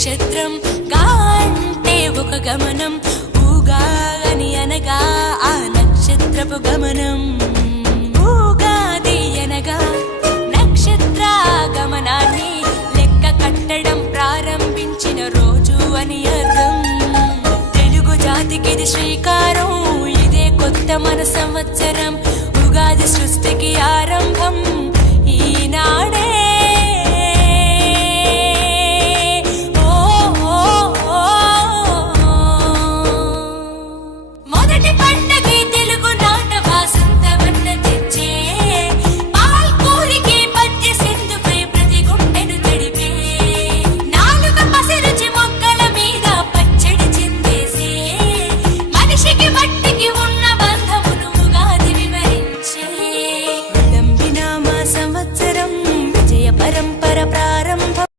నక్షత్రం గా అంటే ఒక గమనం, ఊగా అని అనగా ఆ నక్షత్రపు గమనం. ఊగాది అనగా నక్షత్ర గమనాన్ని లెక్క కట్టడం ప్రారంభించిన రోజు అని అర్థం. తెలుగు జాతికిది శ్రీకారం, ఇదే కొత్త మన సంవత్సరం.